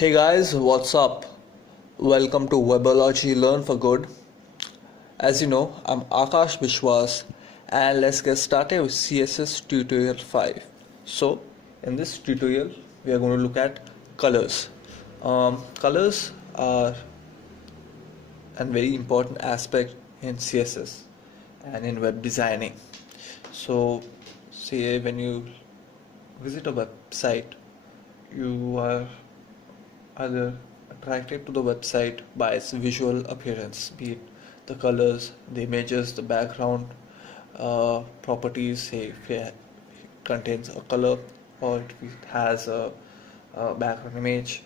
Hey guys, what's up? Welcome to Webology Learn for Good. As you know, I'm Aakash Biswas and let's get started with CSS tutorial 5. So, in this tutorial, we are going to look at colors. Colors are a very important aspect in CSS and in web designing. So, say when you visit a website, you are either attracted to the website by its visual appearance, be it the colors, the images, the background properties, say if it contains a color or if it has a background image,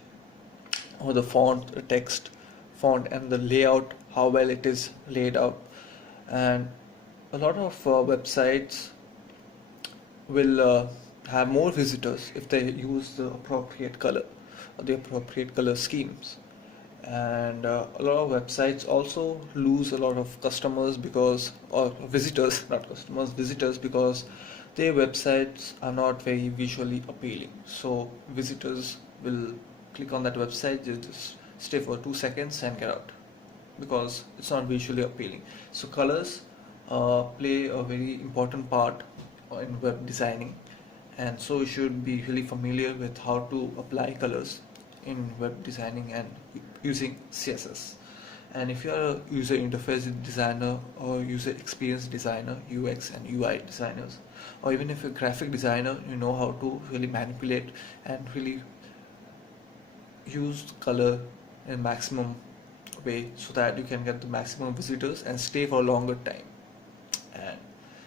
or the font, the text, font, and the layout, how well it is laid out. And a lot of websites will have more visitors if they use the appropriate color or the appropriate color schemes. And a lot of websites also lose a lot of customers because, or visitors, not customers, visitors, because their websites are not very visually appealing. So visitors will click on that website, they just stay for 2 seconds and get out because it's not visually appealing. So colors play a very important part in web designing, and so you should be really familiar with how to apply colors in web designing and using CSS. And if you are a user interface designer or user experience designer, UX and UI designers, or even if you're a graphic designer, you know how to really manipulate and really use color in maximum way so that you can get the maximum visitors and stay for a longer time. And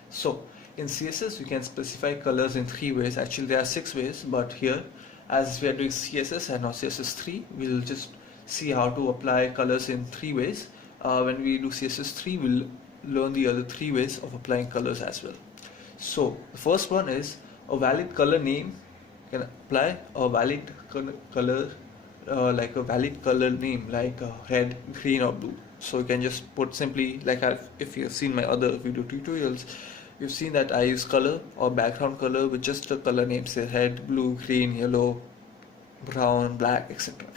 so in CSS we can specify colors in 3 ways. Actually there are 6 ways, but here as we are doing CSS and not CSS 3, we'll just see how to apply colors in 3 ways. When we do CSS 3, we'll learn the other 3 ways of applying colors as well. So the first one is a valid color name. You can apply a valid color like a valid color name like red, green or blue. So you can just put simply like if you've seen my other video tutorials, you've seen that I use color or background color with just a color name, say red, blue, green, yellow, brown, black, etc.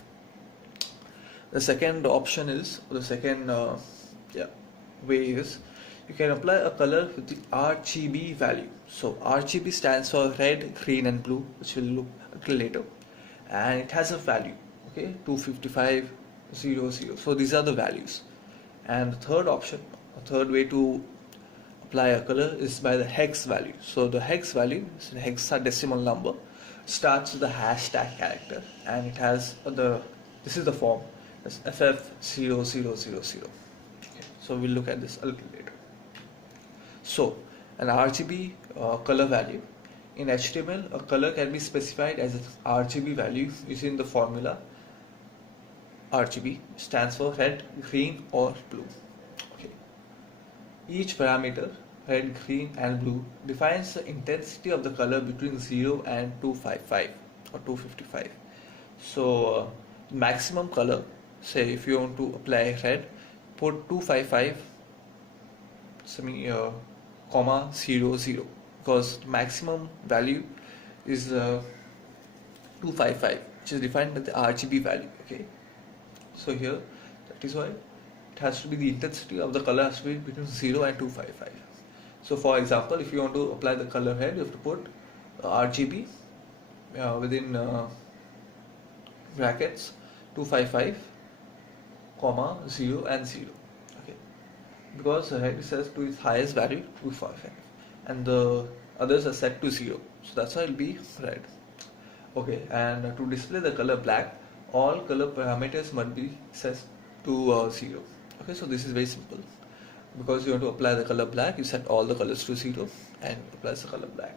The second option is, or the second way is, you can apply a color with the RGB value. So RGB stands for red, green and blue, which we'll look a little later, and it has a value, okay, 255, 00. So these are the values. And the third option, a third way to apply a color is by the hex value. So the hex value is a hexadecimal number, starts with the hashtag character, and it has this is the form, that's FF0000. Okay, so we'll look at this a little later. So an RGB color value. In HTML, a color can be specified as an RGB value using the formula RGB stands for red, green or blue. Okay. Each parameter, red, green and blue, defines the intensity of the color between 0 and 255 or 255. So maximum color, say if you want to apply red, put 255 comma 00, because the maximum value is 255, which is defined by the RGB value. Okay, so here that is why it has to be the intensity of the color has to be between 0 and 255. So for example, if you want to apply the color red, you have to put RGB within brackets 255 comma 0 and 0. Okay, because red says to its highest value 255 and the others are set to 0, so that's why it will be red. Okay, and to display the color black, all color parameters must be set to 0. Okay, so this is very simple. Because you want to apply the color black, you set all the colors to 0 and apply the color black.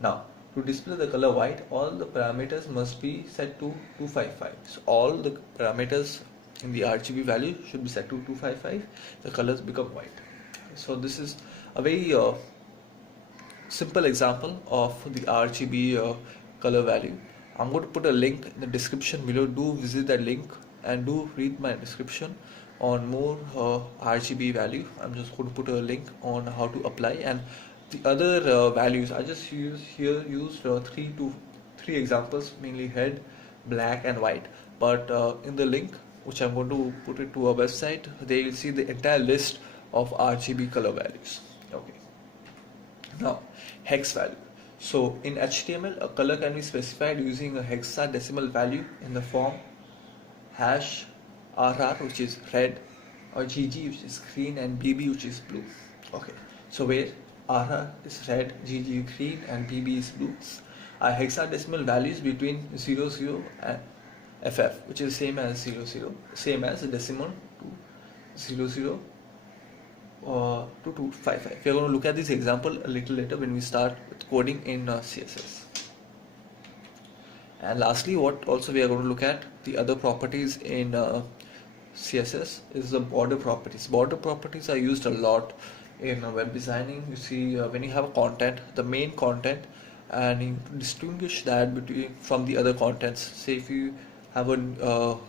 Now to display the color white, all the parameters must be set to 255. So all the parameters in the RGB value should be set to 255. The colors become white. So this is a very simple example of the RGB color value. I'm going to put a link in the description below. Do visit that link and do read my description on more RGB value. I'm just going to put a link on how to apply, and the other values I just used three examples, mainly red, black and white. But in the link which I'm going to put it to our website, they will see the entire list of RGB color values. Okay. Now, hex value. So in HTML, a color can be specified using a hexadecimal value in the form hash RR, which is red, or GG, which is green, and BB, which is blue. Okay, so where RR is red, GG green, and BB is blue are hexadecimal values between 00 and FF, which is same as 00, same as the decimal to 00 to 255. We are going to look at this example a little later when we start with coding in CSS. And lastly, what also we are going to look at the other properties in CSS is the border properties. Border properties are used a lot in web designing. You see, when you have a content, the main content, and you distinguish that between from the other contents. Say if you have a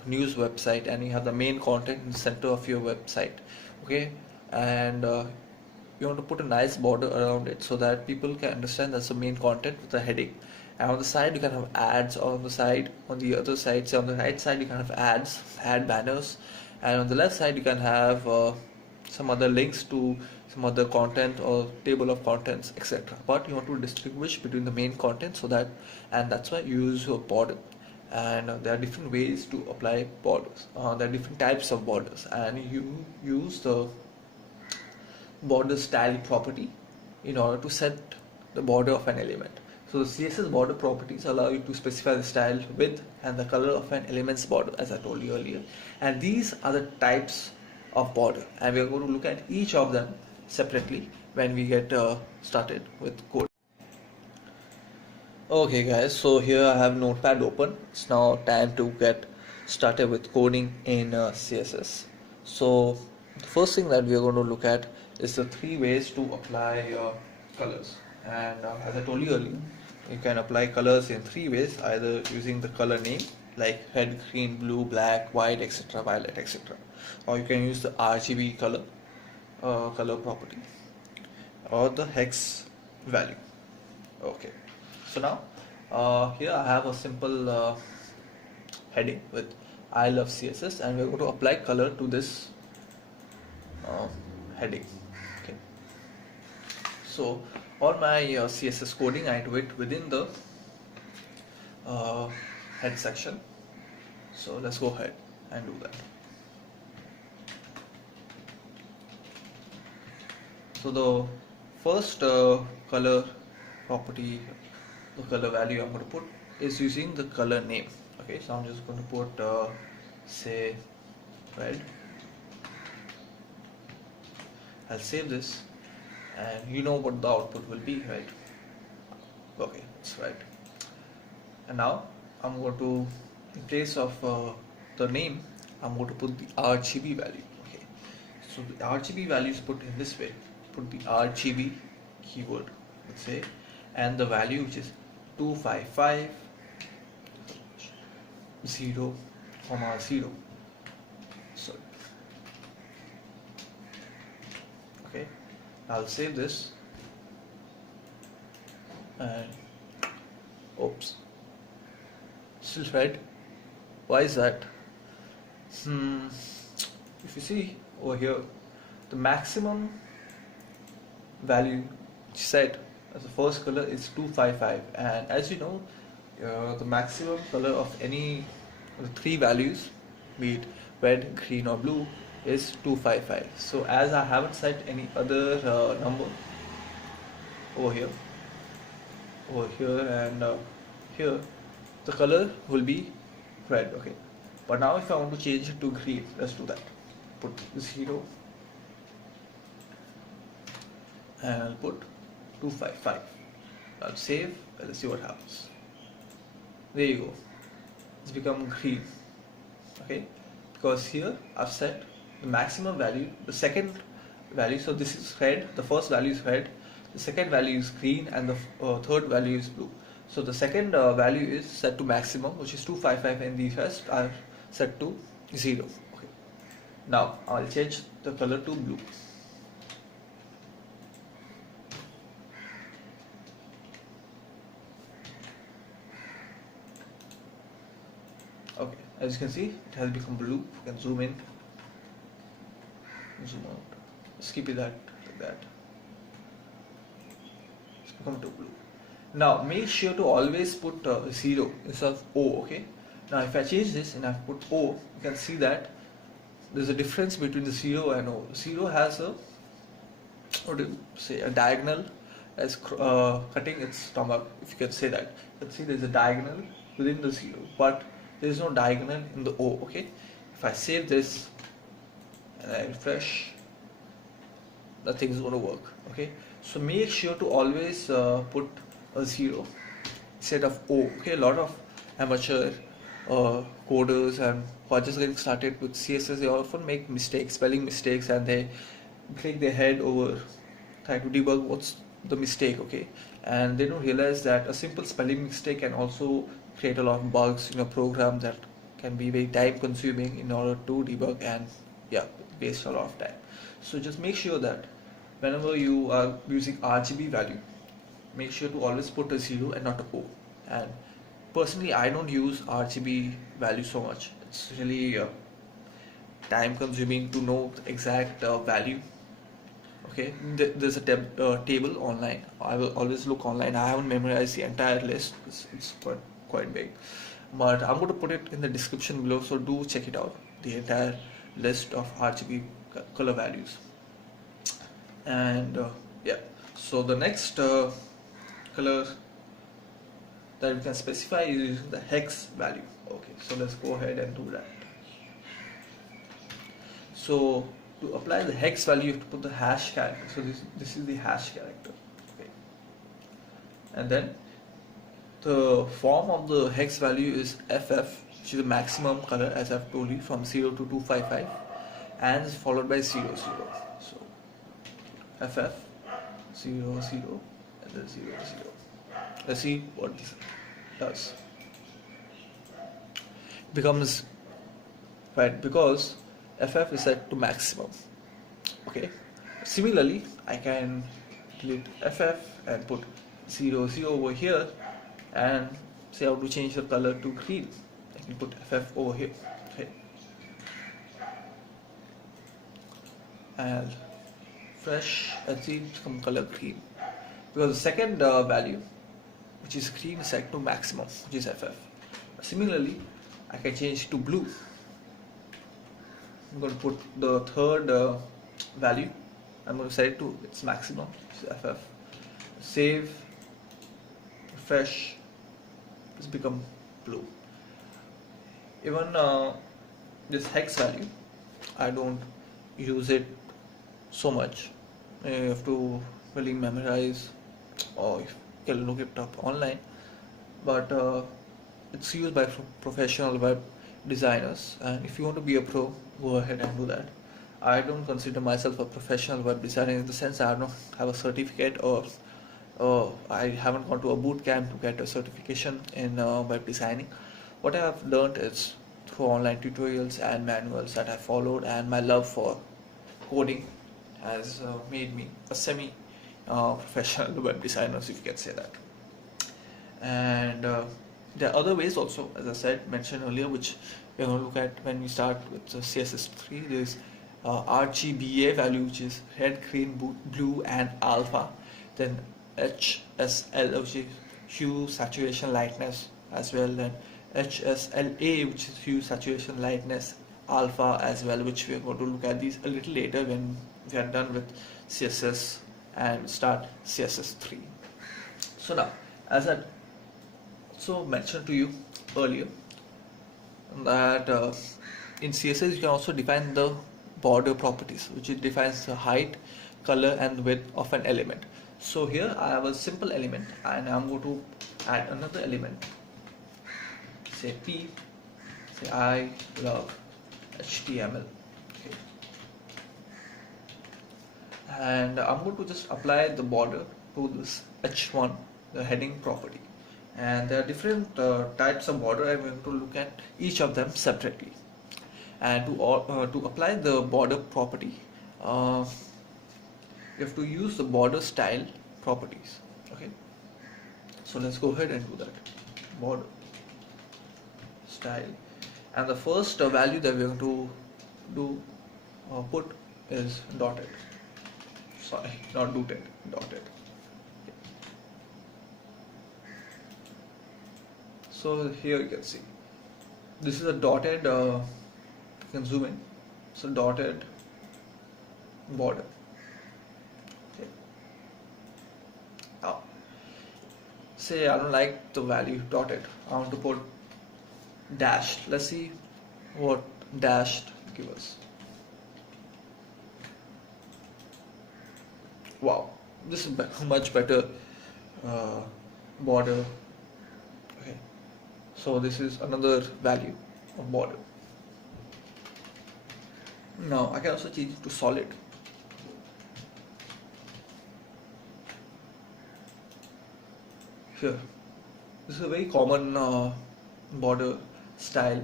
news website and you have the main content in the center of your website, okay, and you want to put a nice border around it so that people can understand that's the main content with the heading. And on the side you can have ads, or on the side, on the other side, say on the right side you can have ads, ad banners, and on the left side you can have some other links to some other content or table of contents, etc. But you want to distinguish between the main content, so that, and that's why you use your border. And there are different ways to apply borders. There are different types of borders, and you use the border style property in order to set the border of an element. So the CSS border properties allow you to specify the style, width, and the color of an element's border, as I told you earlier. And these are the types of border, and we are going to look at each of them separately when we get started with code. Okay guys, so here I have Notepad open. It's now time to get started with coding in CSS. So the first thing that we are going to look at is the 3 ways to apply colors. And as I told you earlier, you can apply colors in 3 ways, either using the color name like red, green, blue, black, white, etc., violet, etc., or you can use the RGB color property, or the hex value. Okay, so now here I have a simple heading with I love CSS, and we're going to apply color to this heading. Okay, so all my CSS coding, I do it within the head section. So let's go ahead and do that. So the first color property, the color value I'm going to put is using the color name. Okay, so I'm just going to put say red. I'll save this, and you know what the output will be, right? Okay, that's right. And now I'm going to, in place of the name, I'm going to put the RGB value. Okay, so the RGB value is put in this way. Put the RGB keyword, let's say, and the value, which is 255 0, 0. Sorry. Okay, I'll save this, and oops, still red. Why is that? If you see over here, the maximum value which set as the first color is 255, and as you know, the maximum color of any of the 3 values, be it red, green, or blue, is 255. So as I haven't set any other number over here, and here, the color will be red. Okay, but now if I want to change it to green, let's do that. Put 0, and I'll put 255. I'll save. Let's see what happens. There you go. It's become green. Okay, because here I've set the maximum value, the second value. So this is red. The first value is red. The second value is green, and the third value is blue. So the second value is set to maximum, which is 255, and the rest are set to 0. Okay. Now I'll change the color to blue. Okay, as you can see, it has become blue. You can zoom in, zoom out, skip it that like that. It's become too blue. Now make sure to always put 0 instead of O. Okay. Now if I change this and I put O, you can see that there's a difference between the 0 and O. 0 has a, what do you say, a diagonal as cutting its stomach, if you can say that. You can see there's a diagonal within the 0, but there is no diagonal in the O. Okay. If I save this and I refresh, nothing is going to work. Okay. So make sure to always put a 0 instead of O. Okay. A lot of amateur coders and who are just getting started with CSS, they often make mistakes, spelling mistakes, and they break their head over trying to debug what's the mistake. Okay. And they don't realize that a simple spelling mistake can also create a lot of bugs in a program that can be very time consuming in order to debug, and yeah, waste a lot of time. So just make sure that whenever you are using RGB value, make sure to always put a 0 and not a O. And personally, I don't use RGB value so much. It's really time consuming to know the exact value. Okay, there's a table online. I will always look online. I haven't memorized the entire list. It's quite big, but I'm going to put it in the description below, so do check it out, the entire list of RGB color values. And yeah, so the next color that we can specify is using the hex value. Okay, so let's go ahead and do that. So to apply the hex value, you have to put the hash character. So this is the hash character. Okay, and then the form of the hex value is FF, which is the maximum color, as I've told you, from 0 to 255, and is followed by 0 0. So FF 0 0 and then 0 0. Let's see what this does. It becomes right because FF is set to maximum. Okay. Similarly, I can delete FF and put 0 0 over here, and say how to change the color to green. I can put FF over here. Okay. And fresh, and see it's become color green, because the second value, which is green, is set to maximum, which is FF. Similarly, I can change to blue. I'm going to put the third value. I'm going to set it to its maximum, which is FF. Save, refresh. It's become blue. Even this hex value, I don't use it so much. You have to really memorize, or you can look it up online. But it's used by professional web designers, and if you want to be a pro, go ahead and do that. I don't consider myself a professional web designer in the sense I don't have a certificate, or I haven't gone to a boot camp to get a certification in web designing. What I have learned is through online tutorials and manuals that I followed, and my love for coding has made me a semi professional web designer, if you can say that. And there are other ways also, as I said, mentioned earlier, which we're going to look at when we start with CSS3. There's RGBA value, which is red, green, blue, and alpha. Then HSL, which is hue, saturation, lightness as well. Then HSLA, which is hue, saturation, lightness, alpha as well, which we are going to look at these a little later when we are done with CSS and start CSS3. So now, as I also mentioned to you earlier, that in CSS you can also define the border properties, which it defines the height, color, and width of an element. So here I have a simple element, and I'm going to add another element. Say P, say I love HTML. Okay. And I'm going to just apply the border to this H1, the heading property. And there are different types of border. I'm going to look at each of them separately. And to apply the border property, you have to use the border style properties. Okay, so let's go ahead and do that. Border style. and the first value that we're going to do put is dotted. Sorry, not dotted, dotted. So here you can see this is a dotted. You can zoom in. It's a dotted border. Okay. Now, say I don't like the value dotted. I want to put dashed. Let's see what dashed give us. Wow, this is much better border. Okay, so this is another value of border. Now I can also change it to solid. Here, this is a very common border style.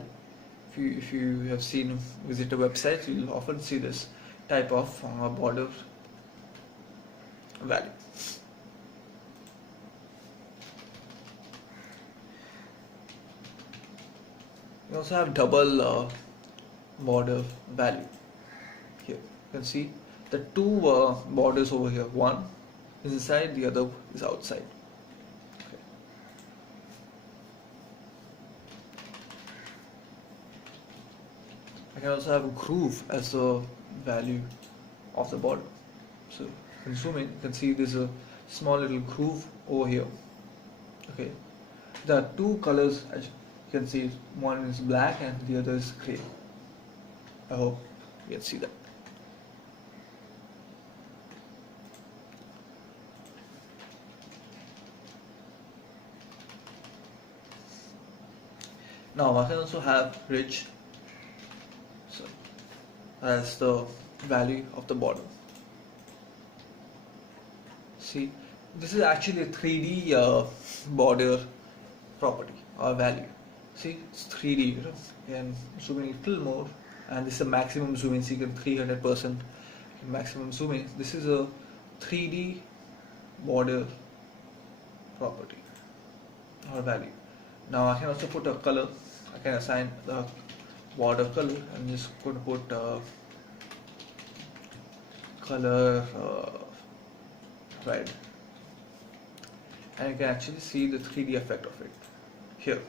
If you have seen visitor websites, you'll often see this type of border value. You also have double border value. Here you can see the two borders over here. One is inside, the other is outside. Okay. I can also have a groove as the value of the border. So you can zoom in, you can see there's a small little groove over here. Okay, there are two colors, as you can see, one is black and the other is grey. I hope you can see that. Now I can also have ridge, so as the value of the border. See, this is actually a 3D border property or value. See, it's 3D, you know, and zooming a little more, and this is a maximum zoom in, so you can 300% maximum zoom in. This is a 3D border property or value. Now I can also put a color. I can assign the border color. I'm just going to put color red, and you can actually see the 3D effect of it. Here you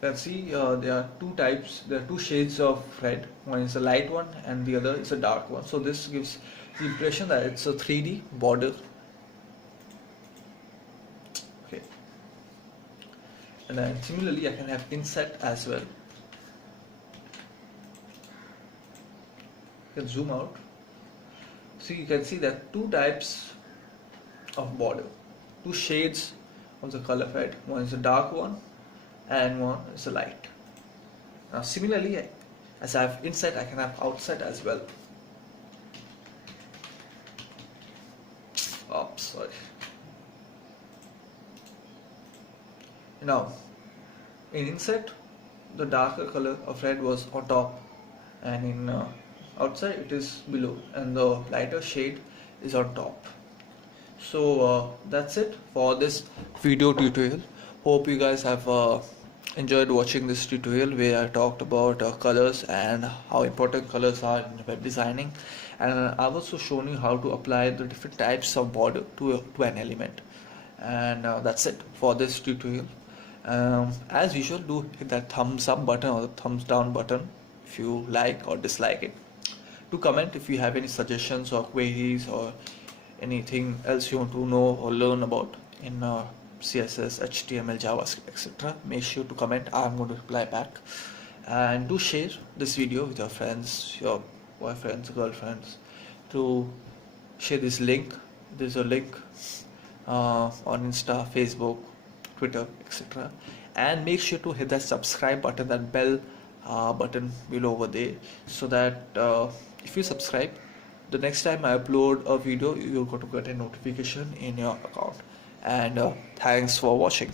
can see there are two types, there are two shades of red. One is a light one and the other is a dark one. So this gives the impression that it's a 3D border. Okay, and then similarly I can have inset as well. You can zoom out. So you can see that two types of border, two shades of the color red. One is a dark one and one is a light. Now similarly, as I have inside, I can have outside as well. Oops, sorry. Now in inside, the darker color of red was on top, and in outside it is below, and the lighter shade is on top. So that's it for this video tutorial. Hope you guys have enjoyed watching this tutorial where I talked about colors and how important colors are in web designing, and I've also shown you how to apply the different types of border to an element. And that's it for this tutorial. As usual, do hit that thumbs up button or the thumbs down button if you like or dislike it. Do comment if you have any suggestions or queries or anything else you want to know or learn about in CSS, HTML, JavaScript, etc. Make sure to comment. I'm going to reply back. And do share this video with your friends, your boyfriends, girlfriends, to share this link. There's a link on Insta, Facebook, Twitter, etc. And make sure to hit that subscribe button, that bell button below over there, so that if you subscribe, the next time I upload a video, you're going to get a notification in your account. And thanks for watching.